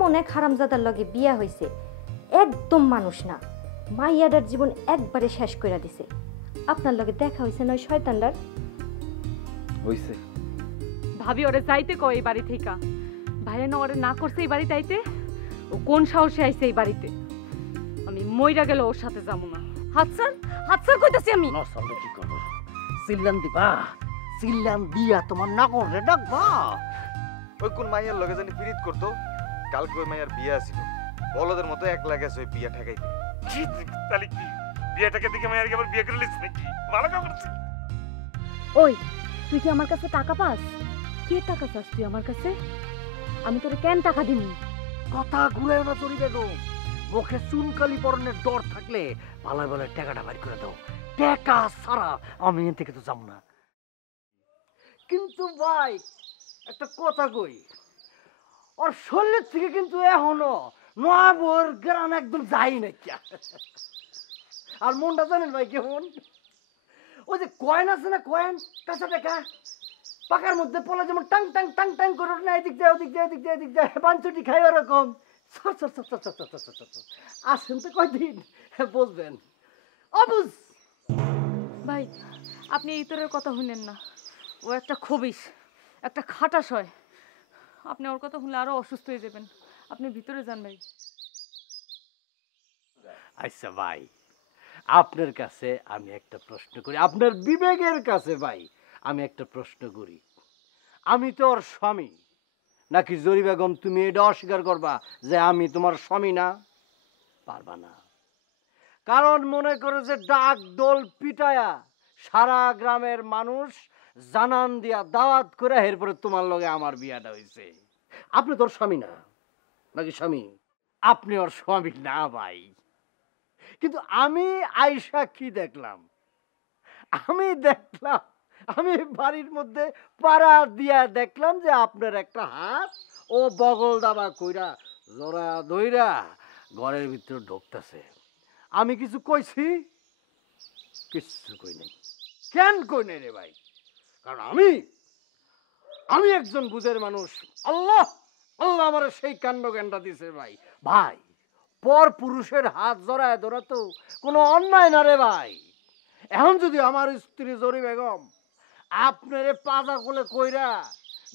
এমন এক হারামজাদার লগে বিয়া হইছে, একদম মানুষ না। মাইয়াডার জীবন একবারে শেষ করে দিছে। আপনার লগে দেখা হইছে নয় শয়তানদার? হইছে। ভাবি ওরে যাইতে কয় এই বাড়ি থেকে। ভাইয়া না ওরে না করছে এই বাড়িতে আইতে। ও কোন সাহসে আইছে এই বাড়িতে? আমি মইরা গেলে ওর সাথে যাবো না। হাতছাড় কইতাছি আমি। নসলে কি করবো? সিল্লান দিবা, সিল্লান দিয়া তোমার নাগরে ডাকবা। ওই কোন মাইয়ার লগে জানি পিরিত করতো, কালকে ওই মাইয়ার বিয়ে আসিল, বলদের মতো একলা গেছে ওই বিয়া ঠেকাইতে। তাহলে কি বিয়েটাকে দেখে মাইয়ার আবার বিয়ে করে লিস নাকি? ভালো কাজ করছিস। ওই তুই কি আমার কাছে টাকা পাস? কে টাকা চাস তুই আমার কাছে? আমি তোরে কেন টাকা দিমু? কথা ঘুরায় না চুরি বেগম। মুখে চুনকালি পরনের ডর থাকলে ভালো ভালো টাকাটা বাড়ি করে দাও। টাকা ছাড়া আমি এখান থেকে তো যাবো না। কিন্তু ভাই একটা কথা কই, ওর শরীরের থেকে কিন্তু এখনো নয়াবর গ্রাম একদম যাই না। আর মনটা জানেন ভাই কেমন? ওই যে কয়েন আছে না, কয়েন কাঁচা টাকা, পাকার মধ্যে পলা যেমন টাং টাং টাং টাং করে না, এদিক যায় ওদিক যায় এদিক যায় এদিক যায়, পাঞ্চটি খাই ওরকম। আসেন তো কয়দিন বুঝবেন। অবুঝ ভাই আপনি ইতরের কথা শুনেন না। ও একটা খবিশ, একটা খাটাস হয়। আপনি ওর কথা শুনলে আরো অসুস্থ হয়ে যাবেন। আপনি ভিতরে যান ভাই। আচ্ছা ভাই, আপনার কাছে আমি একটা প্রশ্ন করি, আপনার বিবেকের কাছে ভাই আমি একটা প্রশ্ন করি। আমি তো ওর স্বামী, নাকি জরি বেগম তুমি এটা অস্বীকার করবা যে আমি তোমার স্বামী না? পারবা না। কারণ মনে করে যে ডাক দোল পিটায়া সারা গ্রামের মানুষ জানান দিয়া দাওয়াত করে এরপরে তোমার লগে আমার বিয়াটা হয়েছে। আপনি তোর স্বামী না, নাকি স্বামী? আপনি ওর স্বামী না ভাই। কিন্তু আমি আয়শা কি দেখলাম, আমি বাড়ির মধ্যে পাড়া দিয়া দেখলাম যে আপনার একটা হাত ও বগল দাবা কইরা জোড়া দইরা ঘরের ভিতরে ঢুকতেছে। আমি কিছু কইছি? কিছু কই নাই। কেন কই নাই রে ভাই? কারণ আমি একজন বুঝের মানুষ। আল্লাহ আমার সেই কাণ্ড জ্ঞানটা দিছে ভাই। ভাই পর পুরুষের হাত জড়ায় ধরা তো কোনো অন্যায় না রে ভাই। এখন যদি আমার স্ত্রী জরি বেগম আপনারে পাজা কোলে কইরা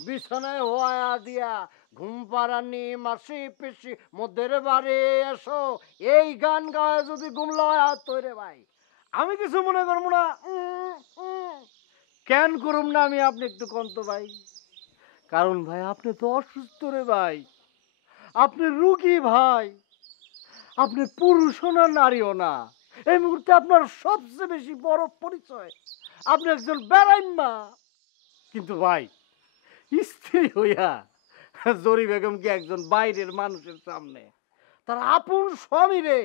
বিছানায় হোয়া দিয়া ঘুম পাড়ানি মাসি পিসি মধ্যের বাড়ি এসো এই গান গায়ে যদি ঘুমলয় তৈরে ভাই, আমি কিছু মনে করবো না। কেন করুম না আমি? আপনি একটু কন্ত ভাই। কারণ ভাই আপনি তো অসুস্থ রে ভাই, আপনি রুগী ভাই, আপনি পুরুষও না নারীও না। এই মুহূর্তে আপনার সবচেয়ে বেশি বড় পরিচয় আপনি একজন বেড়াইম্মা। কিন্তু ভাই স্ত্রী হইয়া জরি বেগমকে একজন বাইরের মানুষের সামনে তার আপন স্বামীরে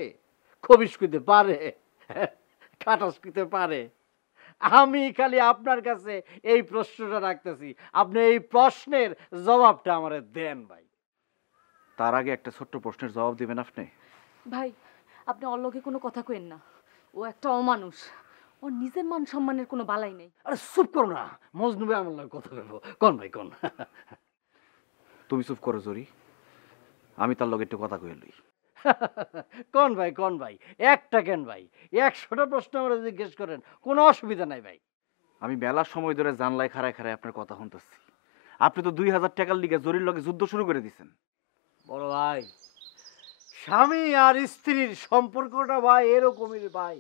খবিশ করতে পারে, খাটাস করতে পারে? আমি খালি আপনার কাছে এই প্রশ্নটা রাখতেছি, আপনি এই প্রশ্নের জবাবটা আমারে দেন ভাই। তার আগে একটা ছোট্ট প্রশ্নের জবাব দিবেন আপনি। ভাই আপনি ওর লগে কোনো কথা কইেন না। ও একটা অমানুষ। ওর নিজের মান সম্মানের কোনো বালাই নেই। আরে চুপ করো না, মজনু ভাই আমার লগে কথা বলবো। কোন ভাই কোন? তুমি চুপ করো জরি, আমি তার লগে একটু কথা কই লই। কোন ভাই কোন ভাই? একটা কেন ভাই, 100টা প্রশ্ন আমরা জিজ্ঞেস করেন, কোনো অসুবিধা নাই ভাই। আমি মেলার সময় ধরে জানলায় খাড়ায় খাড়ায় আপনার কথা শুনতেছি। আপনি তো 2000 টাকার লিগে জরির লগে যুদ্ধ শুরু করে দিয়েছেন। বড় ভাই, স্বামী আর স্ত্রীর সম্পর্কটা ভাই এরকমই ভাই।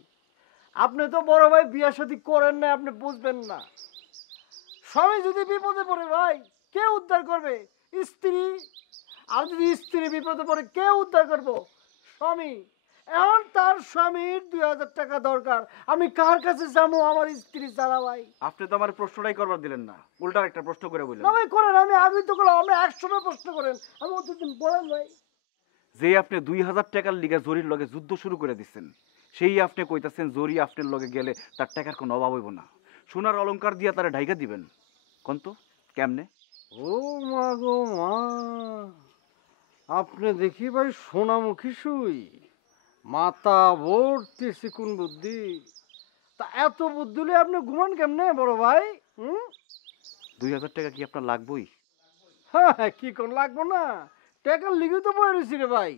আপনি তো বড় ভাই বিয়ে শাদী করেন না, আপনি বুঝবেন না। স্বামী যদি বিপদে পড়ে ভাই কে উদ্ধার করবে? স্ত্রী। আর যদি স্ত্রী বিপদে পড়ে কে উদ্ধার করবো? স্বামী। এখন তার স্বামীর 2000 টাকা দরকার, আমি কার কাছে যাবো আমার স্ত্রী ছাড়া ভাই? আপনি তো আমার প্রশ্নটাই করবার দিলেন না, উল্টা একটা প্রশ্ন করে বললেন। না ভাই করেন, আমি তো করলাম, আপনি 100টা প্রশ্ন করেন, আমি অতদিন বলেন ভাই। যে আপনি 2000 টাকার লিগে জরির লগে যুদ্ধ শুরু করে দিচ্ছেন, সেই আপনি কইতাছেন জরি আপনার লগে গেলে তার টাকার কোনো অভাব হইব না, সোনার অলংকার দিয়া তারা ঢাইকা দিবেন। কোন তো কেমনে? ও মা গো মা, আপনি দেখি ভাই সোনামুখী সুই, মাথা ভর্তি চিকুন বুদ্ধি। তা এত বুদ্ধি হলে আপনি ঘুমান কেমনে বড় ভাই? 2000 টাকা কি আপনার লাগবেই? হ্যাঁ কি কোন লাগবো না? টাকার লিগে তো পড়ে রয়েছি রে ভাই।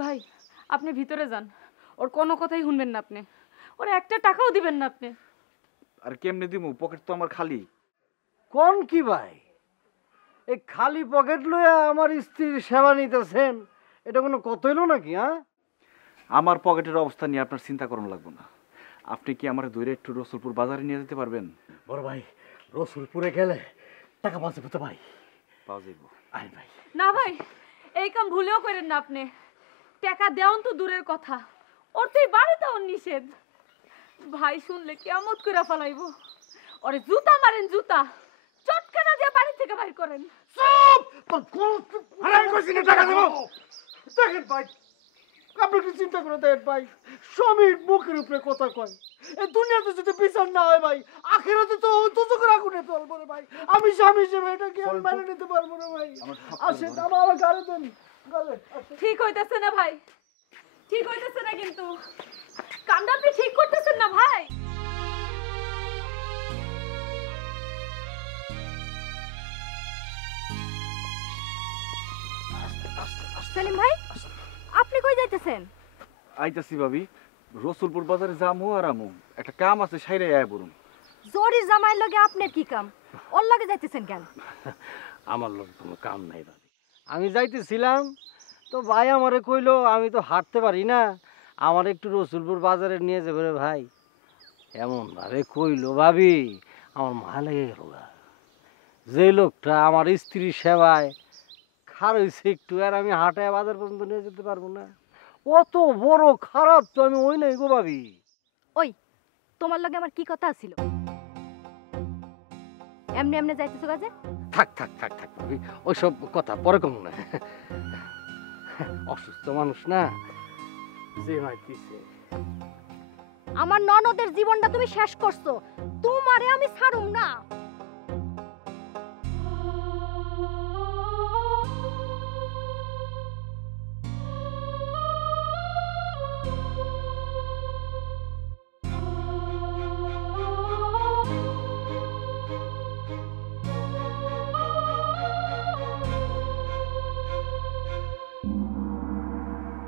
ভাই আপনি ভিতরে যান, ওর কোনো কথাই শুনবেন না আপনি, ওর একটা টাকাও দিবেন না আপনি। আর কেমনে দিমু, পকেট তো আমার খালি। কোন কি ভাই, এই খালি পকেট লইয়া আমার স্ত্রীর সেবা নিতেছেন, এটা কোনো কথা হইলো নাকি? হ্যাঁ, আমার পকেটের অবস্থা নিয়ে আপনার চিন্তা করুন লাগবে না। আপনি কি আমার দূরে একটু রসুলপুর বাজারে নিয়ে যেতে পারবেন? বড় ভাই, রসুলপুরে গেলে টাকা বাঁচবে তো ভাই। পাওয়া যাইব। আয় ভাই। না ভাই, এই কাম ভুলেও করেন না আপনি। টাকা দেওয়ান তো দূরের কথা, ওর তো এই বাড়িতেও নিষেধ। ভাই শুনলে কেমত করে ফেলাইব। ওরে জুতা মারেন, জুতা চটকানা দিয়ে বাড়ি থেকে বাইর করেন। চুপ! তোর কোন আরে আমি কইছি না টাকা দেবো। দেখেন ভাই, আপনি একটু চিন্তা করে দেখেন ভাই, স্বামীর মুখের উপরে কথা কয়। এই দুনিয়াতে যদি বিচার না হয় ভাই, আখেরাতে তো দুচোখের আগুনে চলবো রে ভাই। আমি স্বামী হিসেবে এটা কি আমি মেনে নিতে পারবো না ভাই? আসেন, আমার গাড়ি দেন, গাড়ি আসেন। ঠিক হইতেছে না ভাই, ঠিক হইতেছে না, কিন্তু কামটা আপনি ঠিক করতেছেন না ভাই। সেলিম ভাই, আপনি কই যাইতেছেন? আইতাছি ভাবি, রসুলপুর বাজারে যামু আর আমু, একটা কাম আছে, সাইরে আয় বলুন। জরি জামাইয়ের লগে আপনার কি কাম? ওর লগে যাইতেছেন কেন? আমার লোক কোনো কাম নাই ভাবি। আমি যাইতেছিলাম তো ভাই আমারে কইলো আমি তো হাঁটতে পারি না, আমার একটু রসুলপুর বাজারে নিয়ে যাবে রে ভাই। এমন ভাবে কইলো ভাবি, আমার মায়া লেগে গেল গা। যে লোকটা আমার স্ত্রীর সেবায় খারইছে একটু, আর আমি হাঁটায় বাজার পর্যন্ত নিয়ে যেতে পারবো না? অত বড় খারাপ তো আমি ওই নাই গো ভাবি। ওই, তোমার লগে আমার কি কথা ছিল? এমনি এমনি যাইতেছো কাজে? থাক থাক থাক থাক ভাবি, ওইসব কথা পরে কম না। অসুস্থ মানুষ না, যে মাইতিছে। আমার ননদের জীবনটা তুমি শেষ করছো, তোমারে আমি ছাড়ুম না।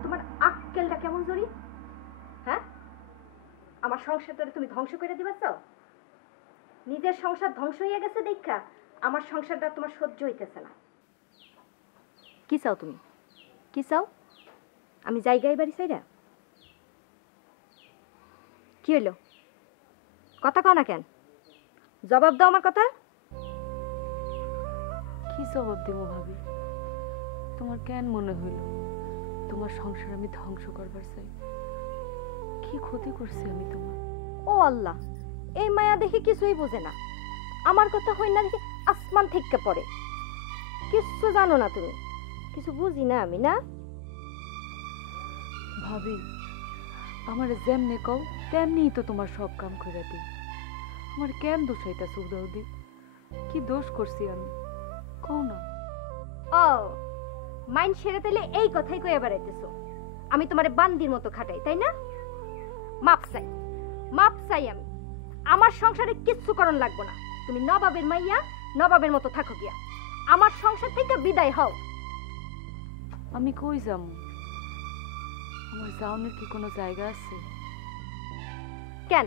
তোমার আক্কেলটা কেমন জরি? হ্যাঁ, আমার সংসারটা তুমি ধ্বংস করে দিবা চাও? নিজের সংসার ধ্বংস হয়ে গেছে দেখা আমার সংসারটা তোমার সহ্য হইতেছে না। কি চাও তুমি? কি চাও? আমি জায়গায় বাড়ি চাইরা? কি হইলো? কথা কও না কেন? জবাব দাও আমার কথা। কি জবাব দেবো ভাবি? তোমার কেন মনে হইল তোমার সংসার আমি ধ্বংস করবার চাই? কি ক্ষতি করছি আমি তোমার? ও আল্লাহ, এই মায়া দেখে কিছুই বোঝে না। আমার কথা হই না দেখে আসমান থেকে পড়ে। কিচ্ছু জানো না তুমি, কিছু বুঝি না আমি না। ভাবি, আমার যেমনে কও তেমনিই তো তোমার সব কাম করে দিই। আমার কেন দোষ হইতাছে উদাউদি? কি দোষ করছি আমি? কও না। ও, মাইন্ড সেরে তাইলে এই কথাই কইয়া বেড়াইতেছো আমি তোমারে বান্দির মতো খাটাই, তাই না? মাপ চাই, মাপ চাই আমি। আমার সংসারে কিচ্ছু করণ লাগবো না। তুমি নবাবের মাইয়া, নবাবের মতো থাকো গিয়া। আমার সংসার থেকে বিদায় হও। আমি কই যাম? আমার যাওনের কি কোনো জায়গা আছে? কেন,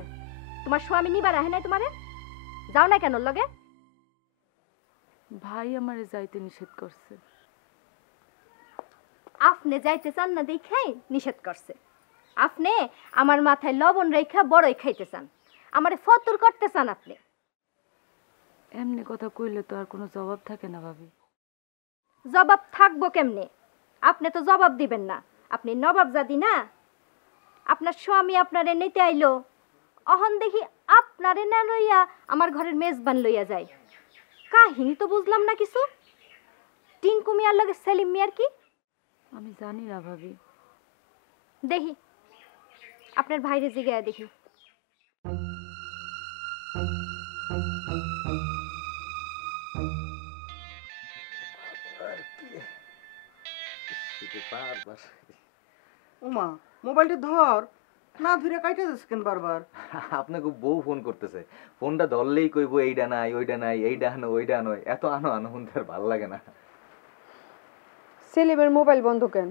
তোমার স্বামী নিবার আহে নাই তোমারে? যাও না কেন ওর লগে? ভাই আমারে যাইতে নিষেধ করছে। আপনি যাইতে চান না দেখাই নিষেধ করছে। আপনি আমার মাথায় লবণ রেখা বড়ই খাইতে চান, আমারে ফতুর করতে চান আপনি। এমনি কথা কইলে তো আর কোনো জবাব থাকে না ভাবি। জবাব থাকবো কেমনে? আপনি তো জবাব দিবেন না। আপনি নবাব জাদি না। আপনার স্বামী আপনারে নিতে আইলো, অহন দেখি আপনারে না লইয়া আমার ঘরের মেজবান লইয়া যায়। কাহিনী তো বুঝলাম না কিছু। টিঙ্কু মিয়ার লগে সেলিম মিয়ার কি? আমি জানি না ভাবি। দেখি আপনার ভাইরে জিগায়া দেখি। ওমা, মোবাইলটা ধর না, ধরে কাইটা যাচ্ছে কেন বারবার? আপনাকে বউ ফোন করতেছে, ফোনটা ধরলেই কইবো এইটা নাই ওইটা নাই, এইটা আনো ওইটা আনো, এত আনো আনো শুনতে আর ভালো লাগে না। সেলিমের মোবাইল বন্ধ কেন?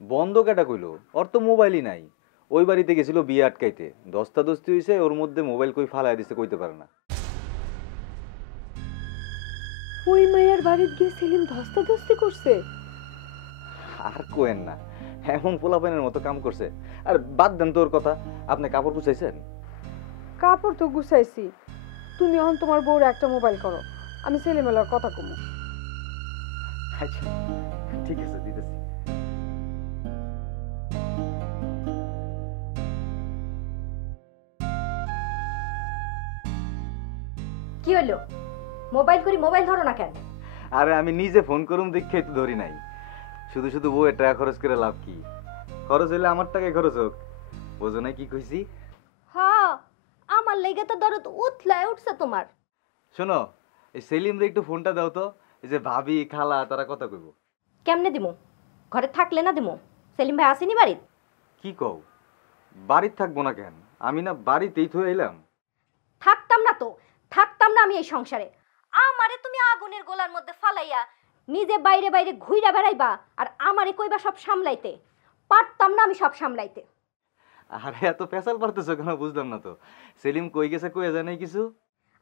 বন্ধ কেটা কইলো? ওর তো মোবাইলই নাই। ওই বাড়িতে গেছিল বিয়ে আটকাইতে, দস্তাদস্তি হইছে, ওর মধ্যে মোবাইল কই ফালায় দিছে কইতে পারে না। ওই মায়ের বাড়িতে গিয়ে সেলিম ধস্তাধস্তি করছে? আর কোয়েন না, এমন পোলাপানের মতো কাম করছে। আর বাদ দেন তোর কথা, আপনি কাপড় গুছাইছেন? কাপড় তো গুছাইছি, তুমি এখন তোমার বউর একটা মোবাইল করো, আমি সেলিমের কথা কমু। আচ্ছা ঠিক আছে, দিতেছি। কি হলো? মোবাইল করি মোবাইল ধরো না কেন? আরে আমি নিজে ফোন করুম দেখে তো ধরি নাই। শুধু শুধু বউয়ের টাকা খরচ করে লাভ কি? খরচ হইলে আমার টাকায় খরচ হোক। বোঝো না কি কইছি? হ্যাঁ, আমার লেগে তো দরদ উঠলায় উঠছে তোমার। শোনো, এই সেলিম রে একটু ফোনটা দাও তো, এই যে ভাবি খালা তারা কথা কইব। কেমনে দিমু? ঘরে থাকলে না দিমু? সেলিম ভাই আসেনি বাড়িত? কি কও? বাড়িতে থাকবো না কেন? আমি না বাড়িতেই তো এলাম। থাকতাম না তো, থাকতাম না আমি এই সংসারে। আমারে তুমি আগুনের গোলার মধ্যে ফালাইয়া নিজে বাইরে বাইরে ঘুইরা বেড়াইবা আর আমারে কইবা সব সামলাইতে। পারতাম না আমি সব সামলাইতে। আরে এত পেশাল পারতেছো কেন বুঝলাম না তো। সেলিম কই গেছে কই যায় নাই কিছু?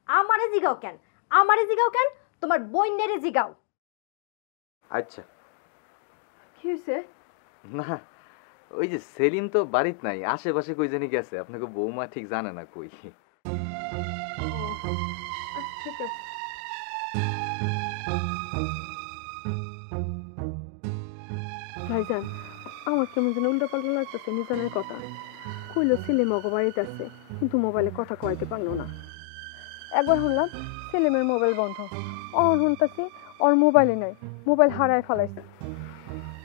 আমারে জিগাও কেন? আমারে জিগাও কেন? তোমার বইনেরে জিগাও। আচ্ছা। কি হয়েছে? না, ওই যে সেলিম তো বাড়িতে নাই, আশেপাশে কই জানি গেছে, আপনাকে বৌমা ঠিক জানে না কই। ঠিক আছে। ভাইজান, আমার কেমন যেন উল্টো পাল্টা লাগতেছে মিজানের কথা। কইলো সেলিম ওগো বাড়িতে আছে, কিন্তু মোবাইলে কথা কইতে পারলো না। একবার শুনলাম সেলিমের মোবাইল বন্ধ, অহন শুনতাছি ওর মোবাইলই নাই, মোবাইল হারায় ফেলাইছে।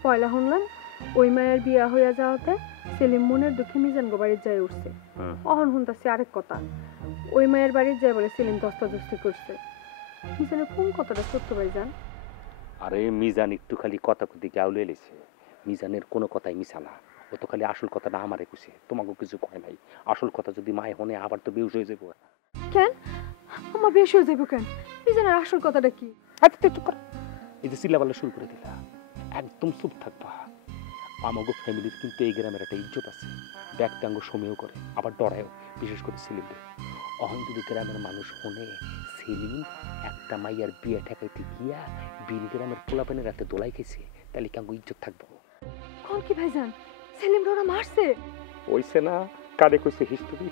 পয়লা শুনলাম ওই মায়ের বিয়া হইয়া যাওয়াতে সেলিম মনের দুঃখে মিজান গো বাড়িতে যাই উঠছে। অহন শুনতাছি আরেক কথা, ওই মায়ের বাড়িতে যাই বলে সেলিম দস্তাদস্তি করছে। মিজানের কোন কথাটা সত্য ভাইজান? আরে মিজান একটু খালি কথা দিকে আউলে এলেছে, মিজানের কোনো কথাই মিশা না। ও তো খালি আসল কথাটা আমারে কুছে, তোমাকে কিছু কয় নাই। আসল কথা যদি মায় হনে আবার তো বেউস হয়ে যাবো। কেন আমার বেশ হয়ে যাবো কেন? মিজানের আসল কথাটা কি? এই যে চিল্লাপাল্লা শুরু করে দিলা, একদম চুপ থাকবা। আমাগো ফ্যামিলির কিন্তু এই গ্রামের একটা ইজ্জত আছে, ব্যাগটাঙ্গ সময়ও করে আবার ডরায়ও, বিশেষ করে সেলিমদের। অহন যদি গ্রামের মানুষ হনে সেলিম একটা মাইয়ার বিয়ে ঠেকাইতে গিয়া বিল গ্রামের পোলাপানের রাতে দোলাই খেয়েছে, তাহলে কাঙ্গ ইজ্জত থাকবো। কোন কি ভাইজান? সেলিম ওরা মারছে? ওইসে না, কানে কইছে হিস্টোরি।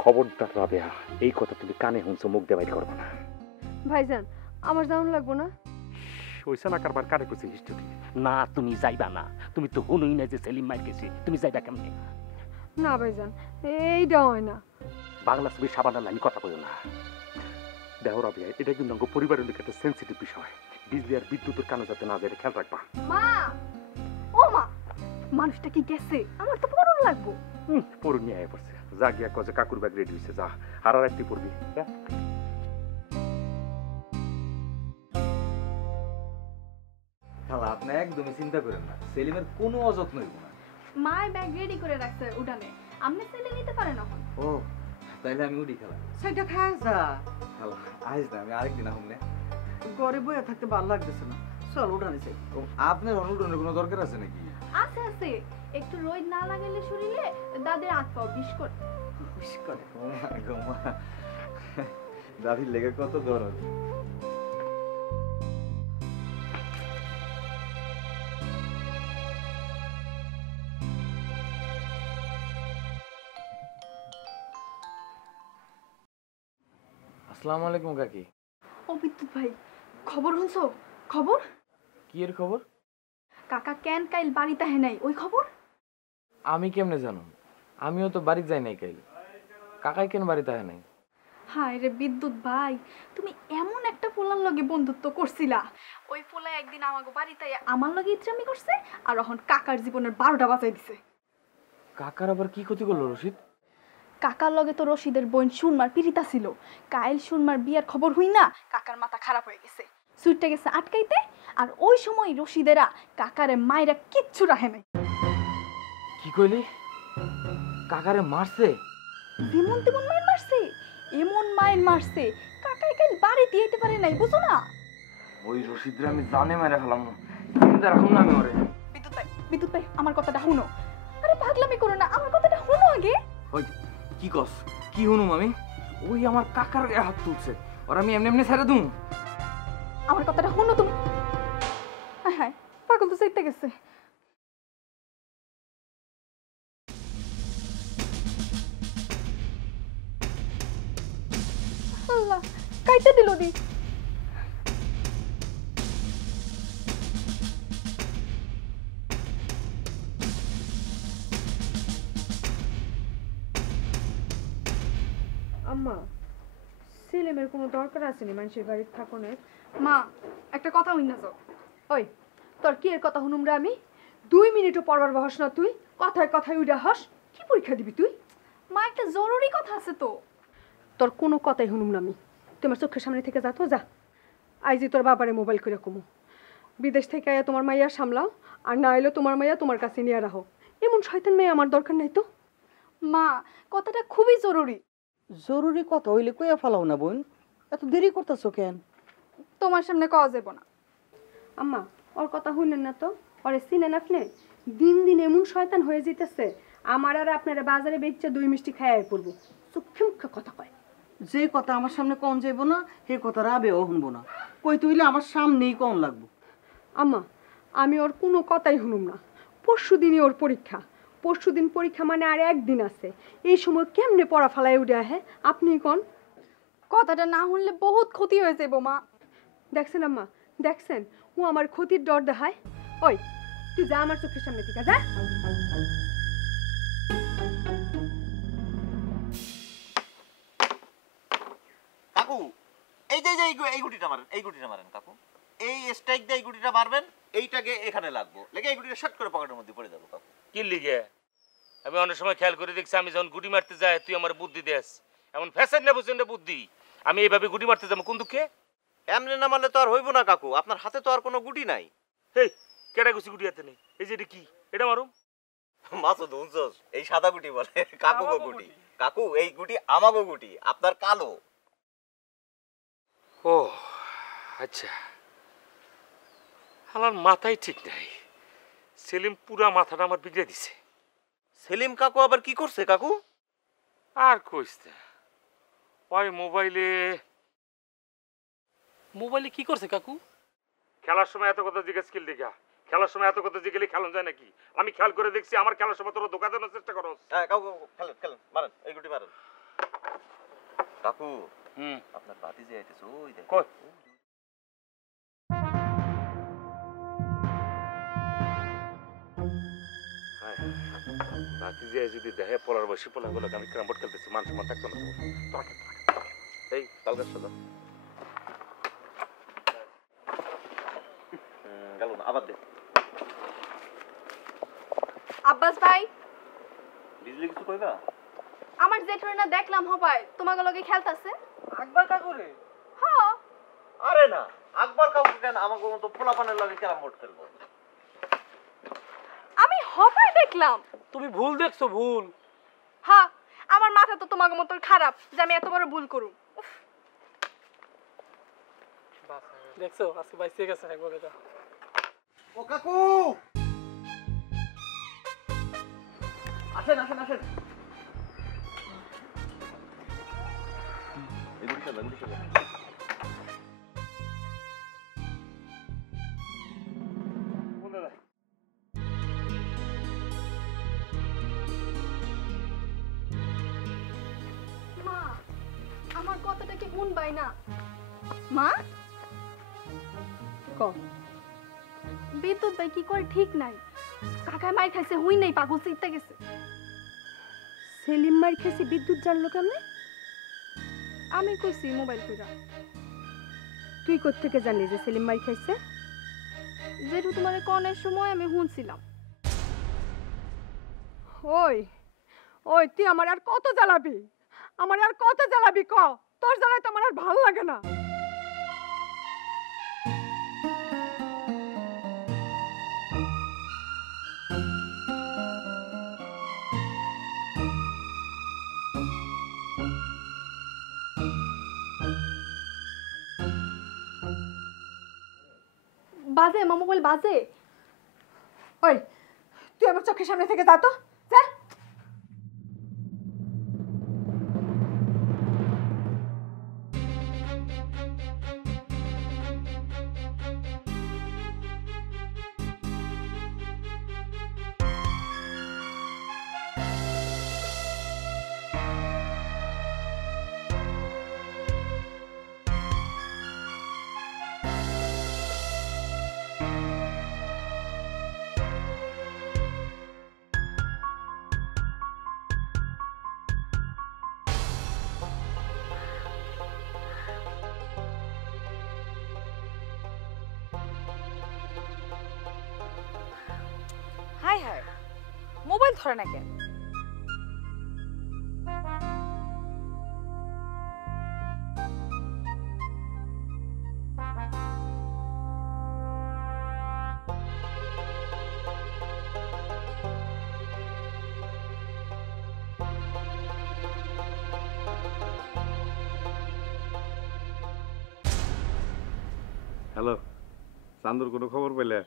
খবরদার রাবেয়া, এই কথা তুমি কানে শুনছো, মুখ দিয়ে বাইর করবো না। ভাইজান আমার জাউন লাগবো না? ওইসে না কারবার কানে কইছে হিস্টোরি। না তুমি যাইবা না, তুমি তো হুনুই না যে সেলিম মার গেছে, তুমি যাইবা কেমনে? না ভাইজান, এইটা হয় না। বাংলা ছবি সাবানার লাইন কথা কইও না। দেখো রাবেয়া, এটা কিন্তু আমাকে পরিবারের দিকে একটা সেন্সিটিভ বিষয়। বিজলি আর বিদ্যুতের কানে যাতে না যায় খেয়াল রাখবা। মা, ও মা, মানুষটা কি গেছে? আমার তো পরন লাগবো। পড়ু নিয়ে আয় পড়ছে, যা গিয়া কজে কাকুর ব্যাগ রেডি হয়েছে, যা আর একটি পড়বি। খালা আপনি একদমই চিন্তা করেন না, সেলিমের কোনো অযত্ন হইব না। মায়ের ব্যাগ রেডি করে রাখছে উঠানে, আপনি ছেলে নিতে পারেন এখন। ও তাইলে আমি উঠি খালা। সেটা খায় যা। খালা আইস না, আমি আরেকদিন আহমনে। ঘরে বইয়া থাকতে ভালো লাগতেছে না, চল উঠানে যাই। আপনার অনুটনের কোনো দরকার আছে নাকি? আছে আছে, একটু রোদ না লাগালে শরীরে দাদের হাত পাও বিষ করে। বিশ করে। ও মা গো মা, দাদির লেগে কত দরদ। আসসালামু আলাইকুম কাকি। ও বিদ্যুৎ ভাই, খবর শুনছো? খবর? কি এর খবর? কাকা কেন কাইল বাড়িতে আহে নাই, ওই খবর? আমি কেমনে জানো? আমিও তো বাড়ি যাই নাই কাইল। কাকাই কেন বাড়িতে আহে নাই? হায় রে বিদ্যুৎ ভাই, তুমি এমন একটা পোলার লগে বন্ধুত্ব করছিলা, ওই পোলা একদিন আমাকে বাড়িতে আমার লগে ইচ্ছামি করছে আর এখন কাকার জীবনের 12টা বাজাই দিছে। কাকার আবার কি ক্ষতি করলো রশিদ? কাকার লগে তো রশিদের বোন সুরমার পিরিতা ছিল। কাইল সুরমার বিয়ার খবর হই না, কাকার মাথা খারাপ হয়ে গেছে, সুইটটা গেছে আটকাইতে। আর ওই সময় রশিদেরা কাকারে মায়েরা কিচ্ছু রাখে নাই। কি কইলি? কাকারে মারছে? যেমন তেমন মায়ের মারছে, এমন মায়ের মারছে কাকাই কাইল বাড়িতে যেতে পারে নাই, বুঝো না? ওই রশিদরে আমি জানে মেরে ফেলাম না, চিন্তা রাখুন না আমি ওরে। বিদ্যুৎ ভাই আমার কথাটা শুনো। আরে পাগলামি করো না, আমার কথাটা শুনো আগে। ওই কি কস, কি শুনুম আমি? ওই আমার কাকার গায়ে হাত তুলছে, ওর আমি এমনি এমনি ছেড়ে দুম? আমার কথাটা শুনো তুমি। হ্যাঁ হ্যাঁ, পাগল তো চাইতে গেছে। আল্লাহ, কাইতে দিল দি। আম্মা, সেলিমের কোনো দরকার আছে নি মানুষের বাড়িতে থাকনের? মা, একটা কথা হই না যাও। ওই, তোর কি এর কথা শুনুম রে আমি? 2 মিনিটও পড়বার বহস না তুই, কথায় কথায় উড়া হস। কি পরীক্ষা দিবি তুই? মা, একটা জরুরি কথা আছে তো। তোর কোনো কথাই শুনুম না আমি। তোমার চোখের সামনে থেকে যা তো যা। আইজি তোর বাবারে মোবাইল করে কমু, বিদেশ থেকে আয়া তোমার মাইয়া সামলাও, আর না এলে তোমার মাইয়া তোমার কাছে নিয়ে রাখো। এমন শয়তান মেয়ে আমার দরকার নাই তো। মা, কথাটা খুবই জরুরি। জরুরি কথা হইলে কইয়া ফেলাও না বোন, এত দেরি করতেছো কেন? তোমার সামনে কওয়া যাব না। আম্মা, ওর কথা শুনেন না তো, ওরে চিনেন আপনি? দিন দিন এমন শয়তান হয়ে যেতেছে, আমার আর আপনারা বাজারে বেচছে 2 মিষ্টি খাইয়াই পড়বো। চোখে মুখে কথা কয়। যে কথা আমার সামনে কন যাইব না, সেই কথা রাবেও শুনবো না। কই তুইলে আমার সামনেই কন লাগবো। আম্মা, আমি ওর কোনো কথাই শুনুম না। পরশুদিনই ওর পরীক্ষা। পরশুদিন পরীক্ষা মানে আর একদিন আছে। এই সময় কেমনে পড়া ফালাই উঠে আহে আপনি কোন? কথাটা না শুনলে বহুত ক্ষতি হয়ে যাইব মা। দেখছেন আম্মা, দেখছেন ও আমার ক্ষতির ডর দেখায়। ওই, তুই যা আমার চোখের সামনে থেকে যা। কাকু, এই যে এই গুটিটা মারেন, এই গুটিটা মারেন কাকু। এই স্ট্রাইক দিয়ে এই গুটিটা মারবেন, এইটাকে এখানে লাগবো, লেগে এই গুটিটা শট করে পকেটের মধ্যে পড়ে যাবো কাকু। কি লিগে? আমি অনেক সময় খেয়াল করে দেখছি, আমি যখন গুটি মারতে যাই তুই আমার বুদ্ধি দেস, এমন ফ্যাশন না বুঝছেন বুদ্ধি। আমি এইভাবে গুটি মারতে যাবো কোন দুঃখে? এমনি না মারলে তো আর হইব না কাকু, আপনার হাতে তো আর কোনো গুটি নাই। হেই, কেডা গুছি গুটি হাতে নেই? এই যে এটা কি? এটা মারুম। মাছো ধুনছস, এই সাদা গুটি বলে কাকু গো গুটি। কাকু, এই গুটি আমাগো গুটি, আপনার কালো। ও আচ্ছা, আমার মাথায় ঠিক নাই। সেলিম পুরা মাথাটা আমার বিগড়ে দিছে। সেলিম কাকু আবার কি করছে কাকু? আর কইস না, ওই মোবাইলে কি করছে কাকু? খেলার সময় এত কথা জিজ্ঞেস করলি দেখা? খেলার সময় এত কথা জিজ্ঞেস খেলন যায় নাকি? আমি খেয়াল করে দেখছি আমার খেলার সময় তোরা ধোকা দেওয়ার চেষ্টা করো। হ্যাঁ কাকু, খেলেন খেলেন, মারেন এই গুটি মারেন। কাকু, আপনার বাতি যে আইতেছে ওই দেখ। কই? বাতি যে যদি দেহে পলার বসে পোলাগুলো আমি ক্রাম্বট খেলতেছি, মানুষ মন থাকতো না। এই কালকার সাদা গেল না, আবার দে। আব্বাস ভাই, বিজলি কিছু কইবা? আমার জেঠুরে না দেখলাম হবাই তোমাকে লগে খেলতাছে। আকবর কাকুরে? হ্যাঁ। আরে না, আকবর কাকু কেন আমাকে মতো পোলাপানের লাগে ক্যারাম বোর্ড খেলবো? আমি হবাই দেখলাম। তুমি ভুল দেখছো, ভুল। হ্যাঁ, আমার মাথা তো তোমাকে মতো খারাপ যে আমি এত বড় ভুল করুম। দেখছো আজকে বাইসে গেছে একবার এটা। ও কাকু, আসেন আসেন আসেন। এই গুটি খেলা, গুটি খেলা। মা, আমার কথাটা কি শুনবাই না? মা, ক বিদ্যুৎ ভাই কি করে ঠিক নাই। কাকায় মার খাইছে, হুই নাই, পাগল চিত্তে গেছে। সেলিম মার খেয়েছি, বিদ্যুৎ জানলো কেমনে? আমি কইছি মোবাইল কইরা। তুই কোত্থেকে জানলি যে সেলিম মার খাইছে? যেটু তোমার কনের সময় আমি শুনছিলাম। ওই ওই, তুই আমার আর কত জ্বালাবি? আমার আর কত জ্বালাবি ক? তোর জ্বালায় তো আমার আর ভালো লাগে না। বাজে মা, মোবাইল বাজে। ওই তুই আমার চোখের সামনে থেকে যা তো, যা। হাই হাই, মোবাইল ধরে না কেন? হ্যালো, চান্দুর কোনো খবর পেলে?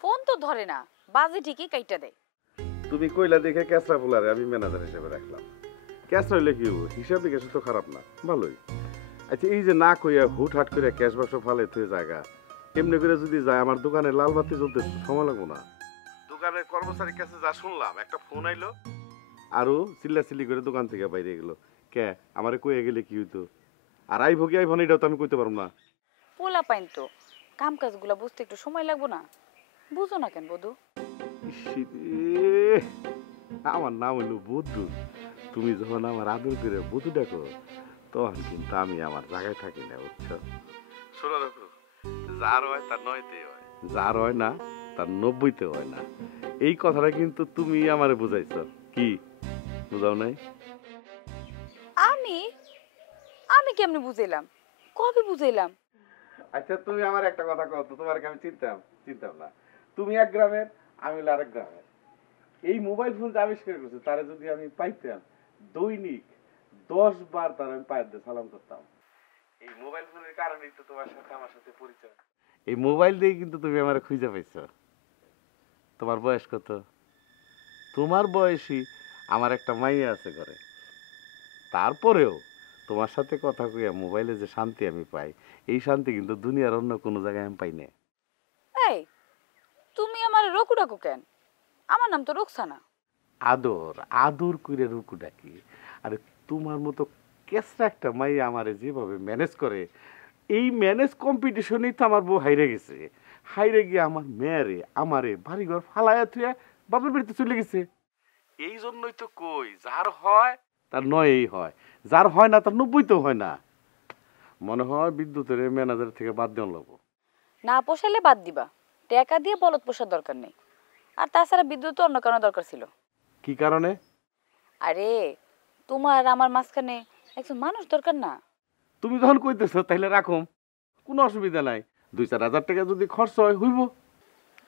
ফোন তো ধরে না, বাজে ঠিকই কাইটা দেয়। তুমি কইলা দেখে ক্যাসরা ফুলারে আমি ম্যানেজার হিসেবে রাখলাম। ক্যাসরা হইলে কি হবো, হিসাব নিকাশ তো খারাপ না, ভালোই। আচ্ছা এই যে না কইয়া হুট হাট করে ক্যাশ বাক্স ফালে তুই জায়গা এমনি করে যদি যায় আমার দোকানে লাল বাতি জ্বলতে সময় লাগবো না। দোকানের কর্মচারীর কাছে যা শুনলাম, একটা ফোন আইলো আরো চিল্লাচিল্লি করে দোকান থেকে বাইরে গেল। কে আমারে কইয়া গেলে কি হইতো? আর আইব কি আইব না এটাও তো আমি কইতে পারবো না। পোলা পাইন তো, কাম কাজগুলা বুঝতে একটু সময় লাগবো না? বুঝো না কেন বধু? আমার নাম হইল বধু। তুমি যখন আমার আদর করে বধু ডাকো তখন কিন্তু আমি আমার জায়গায় থাকি না, বুঝছো? শোনো দেখো, যার হয় তার ৯তে হয়, যার হয় না তার ৯০তে হয় না। এই কথাটা কিন্তু তুমি আমারে বুঝাইছ, কি বুঝাও নাই? আমি আমি কেমনে বুঝাইলাম? কবে বুঝাইলাম? আচ্ছা তুমি আমার একটা কথা কও তো, তোমার কি আমি চিনতাম না? তুমি এক গ্রামের, আমি হলো আরেক গ্রামের। এই মোবাইল ফোন যে আবিষ্কার করছে তারে যদি আমি পাইতাম, দৈনিক 10 বার তার আমি পায়ের দিয়ে সালাম করতাম। এই মোবাইল ফোনের কারণেই তো তোমার সাথে আমার সাথে পরিচয়। এই মোবাইল দিয়ে কিন্তু তুমি আমার খুঁজে পাইছ। তোমার বয়স কত? তোমার বয়সী আমার একটা মাইয়া আছে ঘরে। তারপরেও তোমার সাথে কথা কইয়া মোবাইলে যে শান্তি আমি পাই, এই শান্তি কিন্তু দুনিয়ার অন্য কোনো জায়গায় আমি পাই না। এই তুমি আমার রকু ডাকো কেন? আমার নাম তো রোকসানা। আদর আদর করে রুকু ডাকি। আরে তোমার মতো কেসরা একটা মাই আমারে যেভাবে ম্যানেজ করে, এই ম্যানেজ কম্পিটিশনেই তো আমার বউ হাইরে গেছে। হাইরে গিয়ে আমার মেয়েরে আমারে বাড়িঘর ফালাইয়া থুয়া বাপের বাড়িতে চলে গেছে। এই জন্যই তো কই, যার হয় তার ৯ই হয়, যার হয় না তার ৯০তেও হয় না। মনে হয় বিদ্যুতের ম্যানেজার থেকে বাদ দেওয়া লাগবো। না পোষাইলে বাদ দিবা, টাকা দিয়ে বলদ পোষার দরকার নেই। আর তাছাড়া বিদ্যুৎ তো অন্য কারণে দরকার ছিল। কি কারণে? আরে তোমার আর আমার মাঝখানে একজন মানুষ দরকার না? তুমি যখন কইতেছো তাহলে রাখুম, কোনো অসুবিধা নাই। ২-৪ হাজার টাকা যদি খরচ হয় হইব।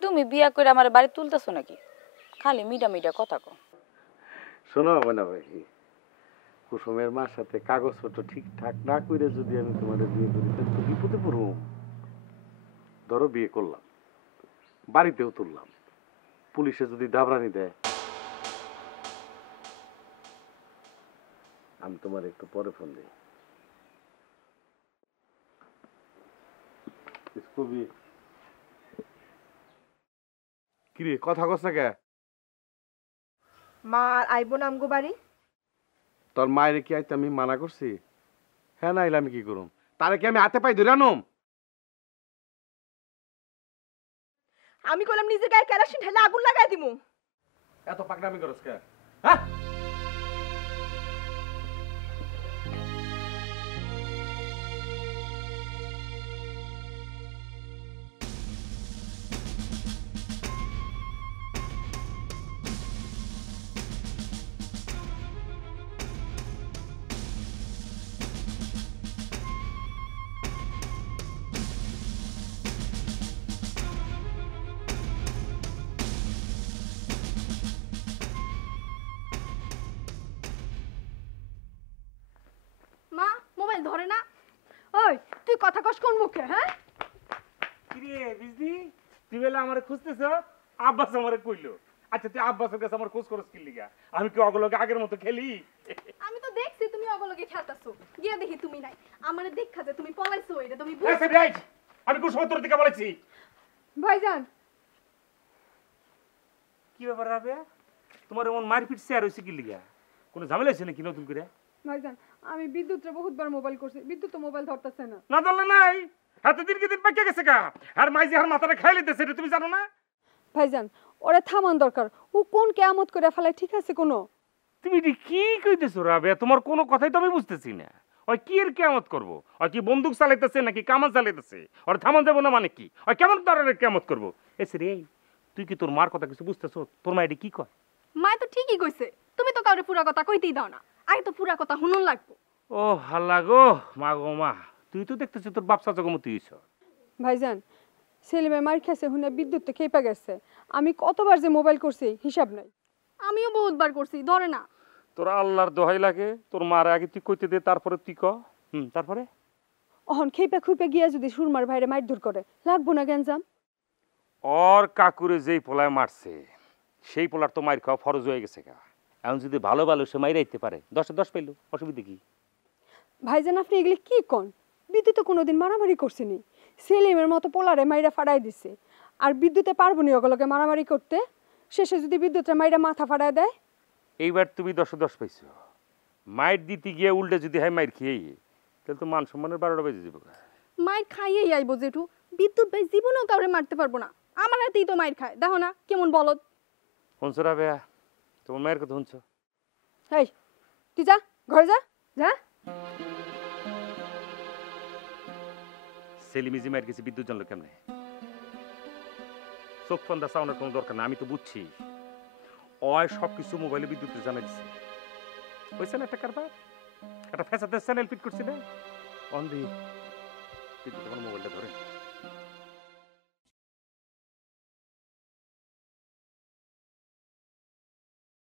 তুমি বিয়া করে আমার বাড়ি তুলতেছো নাকি? খালি মিডা মিডা কথা কও। শোনো না ভাই, কুসুমের মার সাথে কাগজপত্র ঠিকঠাক না করে যদি আমি তোমার বিয়ে করি তাহলে তো বিপদে পড়ব। ধরো বিয়ে করলাম, বাড়িতেও তুললাম, পুলিশে যদি দাবরানি দেয়, আমি তোমার একটু পরে ফোন দিই। কিরে কথা কস না কে? মা আইব না আমগো বাড়ি। তোর মায়ের কি আইতে আমি মানা করছি? হ্যাঁ না এলে আমি কি করুম? তারে কি আমি হাতে পাই ধরে আনুম? আমি কইলাম নিজের গায়ে কেরোসিন ঢেলে আগুন লাগাই দিমু। এত পাকনামি করস কে? হ্যাঁ মা মোবাইল ধরে না। ওই তুই কথা কস কোন মুখে? হ্যাঁ রে বুঝলি তুই বেলা আমারে খুঁজতেছ আব্বাস আমারে কইলো আচ্ছা তুই আব্বাসের কাছে আমার খোঁজ করস কি লিগা আমি কি অগলকে আগের মতো খেলি আমি তো দেখছি তুমি অগলগে খেলতাছো গিয়া দেখি তুমি নাই আমারে দেখা যে তুমি পলাইছো এটা তুমি আচ্ছা রাইট আমি কোন সময় তোর দিকে বলেছি ভাইজান কি ব্যাপার রাবে তোমার এমন মারপিট শেয়ার হইছে কি লিগা কোনো ঝামেলা হইছে নাকি নতুন করে ভাইজান আমি বিদ্যুৎরে বহুতবার মোবাইল করছি বিদ্যুৎ তো মোবাইল ধরতেছে না না ধরলে নাই হাতে দিনকে দিন পাকিয়ে গেছে গা আর মাইজি আর মাথাটা খাইলে দিতেছে এটা তুমি জানো না ভাইজান ওরে থামান দরকার ও কোন কেয়ামত করে ফেলায় ঠিক আছে কোনো তুমি এটি কি কইতেছো রাবে তোমার কোনো কথাই তো আমি বুঝতেছি না ওই কি এর কেয়ামত করবো ওই কি বন্দুক চালাইতেছে নাকি কামান চালাইতেছে ওর থামান যাবো না মানে কি ওই কেমন ধরনের কেয়ামত করবো এসে রে তুই কি তোর মার কথা কিছু বুঝতেছো তোর মা এটি কি কয় মায় তো ঠিকই কইছে তুমি তো কাউরে পুরা কথা কইতেই দাও না আগে তো পুরা কথা শুনুন লাগবো ও হাল্লা গো মা তুই তো দেখতেছিস তোর বাপ চাচা গমতি হইছ ভাইজান সেলিমে মার খেয়েছে হুনে বিদ্যুৎ তো খেপে গেছে আমি কতবার যে মোবাইল করছি হিসাব নাই আমিও বহুতবার করছি ধরে না তোর আল্লাহর দোহাই লাগে তোর মার আগে তুই কইতে দে তারপরে তুই ক তারপরে অহন খেপে খুপে গিয়া যদি সুরমার ভাইরে মারধর করে লাগবো না গ্যাঞ্জাম ওর কাকুরে যেই পোলায় মারছে সেই পোলার তো মাইর খাওয়া ফরজ হয়ে গেছে গা এখন যদি ভালো ভালো সে মাইরাইতে পারে 10-10 পাইলো অসুবিধা কি ভাইজান আপনি এগুলি কি কন বিদ্যুৎ তো কোনোদিন মারামারি করছেনি সেলিমের মতো পোলারে মাইরা ফাড়াই দিছে আর বিদ্যুতে পারবো নি ওগুলোকে মারামারি করতে শেষে যদি বিদ্যুতের মাইরা মাথা ফাড়াই দেয় এইবার তুমি 10-10 পাইছো মাইর দিতে গিয়ে উল্টে যদি হয় মাইর খেয়ে তাহলে তো মান সম্মানের 12টা বেজে যাবে মাইর খাইয়েই আইবো জেঠু বিদ্যুৎ ভাই জীবনেও কাউরে মারতে পারবো না আমার হাতেই তো মাইর খায় দেখো না কেমন বলদ শুনছো রাবে তোমার মায়ের কথা শুনছো হেই তুই যা ঘরে যা যা সেলিমিজি মায়ের কাছে বিদ্যুৎ জানলো কেমনে চোখ ফন্দা চাওয়ানোর কোনো দরকার না আমি তো বুঝছি অয় সবকিছু মোবাইলে বিদ্যুৎ জানা দিচ্ছে হয়েছে না একটা কারবার একটা ফ্যাসাদের চ্যানেল ফিট করছি না অন দি বিদ্যুৎ আমার মোবাইলটা ধরে